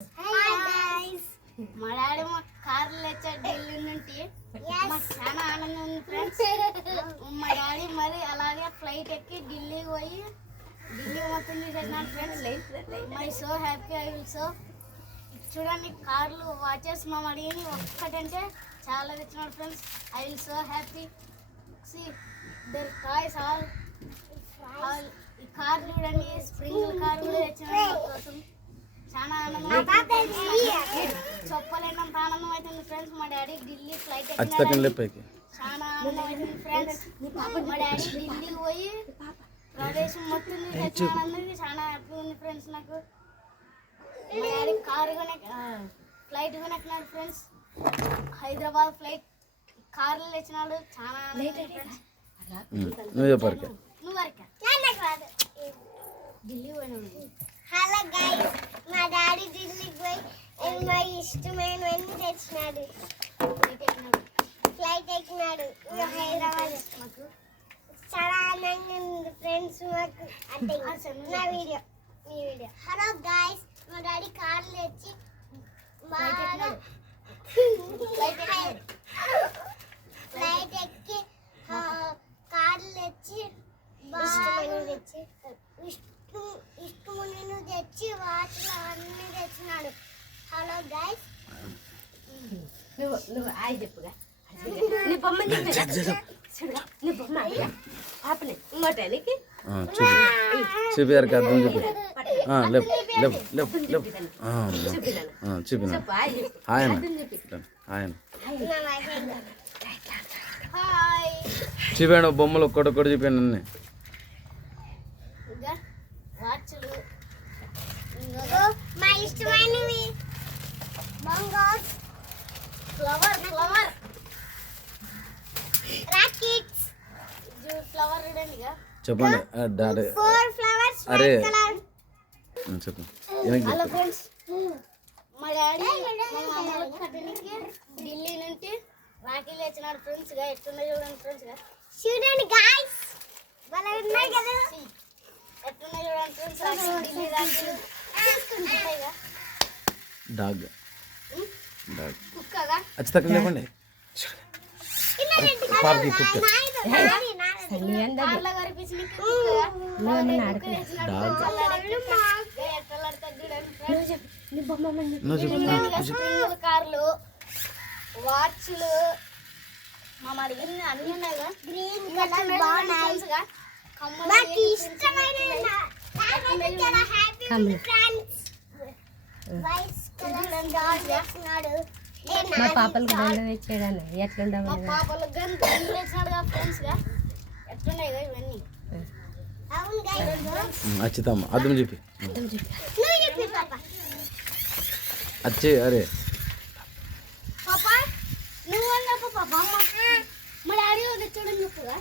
Hi guys మా daddy మా కార్లో వచ్చాడు ఢిల్లీ నుండి. మాకు చాలా ఆనందం ఉంది ఫ్రెండ్స్. మా డాడీ మరి అలాగే ఫ్లైట్ ఎక్కి ఢిల్లీకి పోయి ఢిల్లీ మొత్తం చూసేసినాడు friends. My so happy. I will so చూడండి కార్లు వాచెస్ మా అడిగి ఒక్కటంటే చాలా తెచ్చినాడు friends. I will so happy. See their toys all ఈ కార్ చూడండి, స్ప్రింగ్ కార్ కూడా తెచ్చినాడు కోసం. చాలా ఆనందం, చెప్పలేనంత ఆనందం అవుతుంది ఫ్రెండ్స్. మా డాడీ ఢిల్లీ ఫ్లైట్ ఎక్కి చాలా ఆనందం అవుతుంది ఫ్రెండ్స్. మా డాడీ ఢిల్లీ పోయి ప్రదేశం మొత్తం ఆనందం, చాలా హ్యాపీ ఉంది ఫ్రెండ్స్. నాకు మా డాడీ కారు ఫ్లైట్ కొనెక్కినాడు ఫ్రెండ్స్. హైదరాబాద్ ఫ్లైట్ కార్లో తెచ్చినాడు. చాలా ఆనందం ఫ్రెండ్స్. నువ్వు వరకే ఢిల్లీ పోయినాడు. హలో గైస్, మా డాడీ ఢిల్లీకి పోయి మా ఇష్టమైనవన్నీ తెచ్చినాడు. ఫ్లైట్ ఎక్కినాడు హైదరాబాద్. మాకు చాలా ఆనందంగా ఉంది ఫ్రెండ్స్. మాకు అంటే నా వీడియో మీ వీడియో. హలో గైస్, మా డాడీ కార్లు తెచ్చి ఫ్లైట్ ఎక్కి కార్లు తెచ్చి ఇష్టముని తెచ్చి వాటిలో అన్నీ తెచ్చినాడు. హలో గైస్, నువ్వు ఆయి చెప్పుగా నీ బొమ్మ నీ బొమ్మ పాపని ఇంకోటానికి చూపియారు అర్థం చూపి చూపిన ఆయన ఆయన హాయ్ చూపాడు బొమ్మలు ఒక్కడొక్కడు చూపాను అన్నీ. వాచ్లు మా ఇష్టమైనవి బంగాస్ ఫ్లవర్ రాకెట్స్ ఫ్లవర్ చూడండిగా. చెప్పండి డాడీ. 4 ఫ్లవర్స్ అరే చెప్పు. హలో ఫ్రెండ్స్, మా డాడీ మా మామూలు కట్టనికి ఢిల్లీ నుండి రాఖీలు తెచ్చినాడు ఫ్రెండ్స్. గా ఎట్లున్నా చూడండి ఫ్రెండ్స్. గా చూడండి గాయ్స్, భలే ఉన్నాయి కదా. ఎట్లున్నా చూడండి ఫ్రెండ్స్. ఢిల్లీ రాఖీలు ఉంటాయిగా. డాగ్ కుక్కగా ఖచ్చితంగా లేకండి పాపకి కుక్క కార్లో కనిపించిన కుక్కగా కార్లు వాచ్లు మా అడిగింది అన్ని ఉన్నాయిగా. గ్రీన్ కలర్ బాగున్నాయి. మా పాపలకు దండ తెచ్చాడు. ఎట్లుండవు పాపలు తెచ్చినాడుగా ఫ్రెండ్స్. గా ఎట్లున్నాయిగా ఇవన్నీ. అచ్చితమ్మ అర్థం చెప్పి అచ్చే. అరే పాపా నువ్వు అన్న పాప మా డాడీ తెచ్చాడని చెప్పుగా.